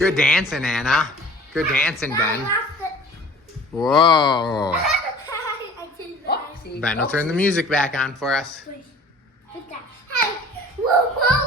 Good dancing, Anna. Good dancing, Ben. Whoa. Ben will turn the music back on for us. Hey, whoa, whoa.